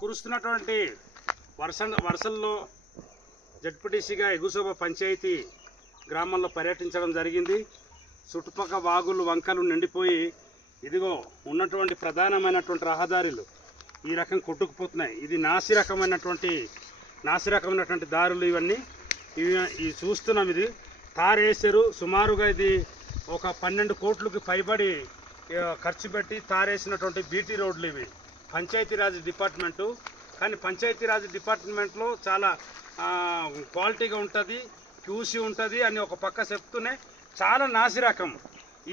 కురుస్తున్నటువంటి వర్ష వర్షల్లో జడ్పీటీసీగా ఎగుసోబ పంచాయతీ గ్రామంలో పర్యటించడం జరిగింది. చుట్టుపక్కల వాగులు వంకలు నిండిపోయి ఇదిగో ఉన్నటువంటి ప్రధానమైనటువంటి రహదారులు ఈ రకం కొట్టుకుపోతున్నాయి. ఇది నాసి రకమైనటువంటి నాసి రకమైనటువంటి దారులు ఇవన్నీ. ఇవి ఇవి చూస్తున్నాం ఇది. తారేసారు సుమారుగా ఇది ఒక పన్నెండు కోట్లకి పైబడి ఖర్చు పెట్టి తారేసినటువంటి బీటీ రోడ్లు ఇవి. పంచాయతీరాజ్ డిపార్ట్మెంటు. కానీ పంచాయతీరాజ్ డిపార్ట్మెంట్లో చాలా క్వాలిటీగా ఉంటుంది క్యూసీ ఉంటుంది అని ఒక పక్క చెప్తూనే చాలా నాసిరకం.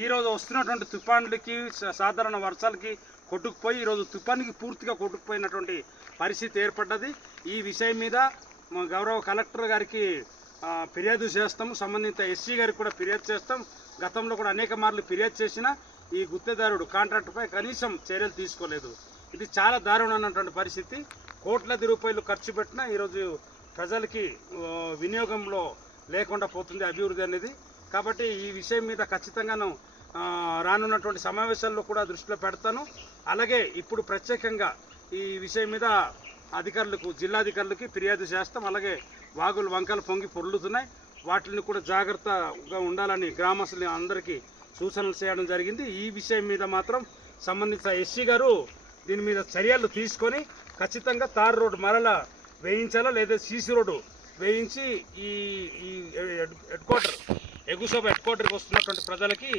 ఈరోజు వస్తున్నటువంటి తుఫాన్లకి సాధారణ వర్షాలకి కొట్టుకుపోయి ఈరోజు తుఫాన్కి పూర్తిగా కొట్టుకుపోయినటువంటి పరిస్థితి ఏర్పడ్డది. ఈ విషయం మీద గౌరవ కలెక్టర్ గారికి ఫిర్యాదు చేస్తాము సంబంధిత ఎస్సీ గారికి కూడా ఫిర్యాదు చేస్తాం. గతంలో కూడా అనేక మార్లు ఫిర్యాదు చేసిన ఈ గుత్తేదారుడు కాంట్రాక్టుపై కనీసం చర్యలు తీసుకోలేదు. ఇది చాలా దారుణమైనటువంటి పరిస్థితి. కోట్లాది రూపాయలు ఖర్చు పెట్టినా ఈరోజు ప్రజలకి వినియోగంలో లేకుండా పోతుంది అభివృద్ధి అనేది. కాబట్టి ఈ విషయం మీద ఖచ్చితంగాను రానున్నటువంటి సమావేశాల్లో కూడా దృష్టిలో పెడతాను. అలాగే ఇప్పుడు ప్రత్యేకంగా ఈ విషయం మీద అధికారులకు జిల్లాధికారులకి ఫిర్యాదు చేస్తాం. అలాగే వాగులు వంకలు పొంగి పొర్లుతున్నాయి. వాటిని కూడా జాగ్రత్తగా ఉండాలని గ్రామస్తులు అందరికీ సూచనలు చేయడం జరిగింది. ఈ విషయం మీద మాత్రం సంబంధిత ఎస్సీ గారు దీని మీద చర్యలు తీసుకొని ఖచ్చితంగా తార్ రోడ్డు మరల వేయించాలా లేదా సీసీ రోడ్డు వేయించి ఈ ఈ హెడ్ క్వార్టర్ ఎగుసోబ హెడ్ క్వార్టర్కి వస్తున్నటువంటి ప్రజలకి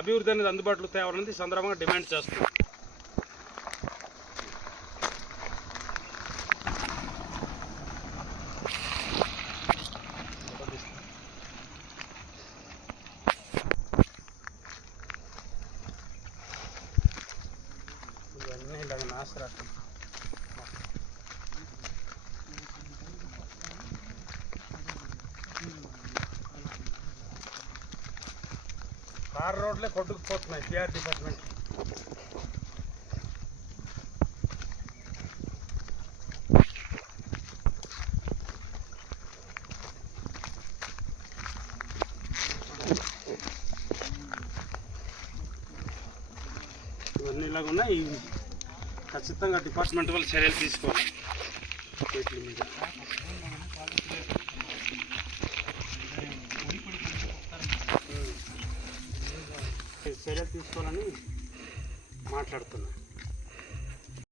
అభివృద్ధి అనేది అందుబాటులో తేవాలనేది సందర్భంగా డిమాండ్ చేస్తున్నాం. ఇవన్నీ ఇలాగ నాశరకం. కార్ రోడ్లే కొట్టుకుపోతున్నాయి పిఆర్ డిపార్ట్మెంట్ ఇవన్నీ ఇలాగ ఉన్నాయి ఖచ్చితంగా డిపార్ట్మెంట్ వాళ్ళు చర్యలు తీసుకోవాలి. వీటి మీద. చర్యలు తీసుకోవాలని మాట్లాడుతున్నాను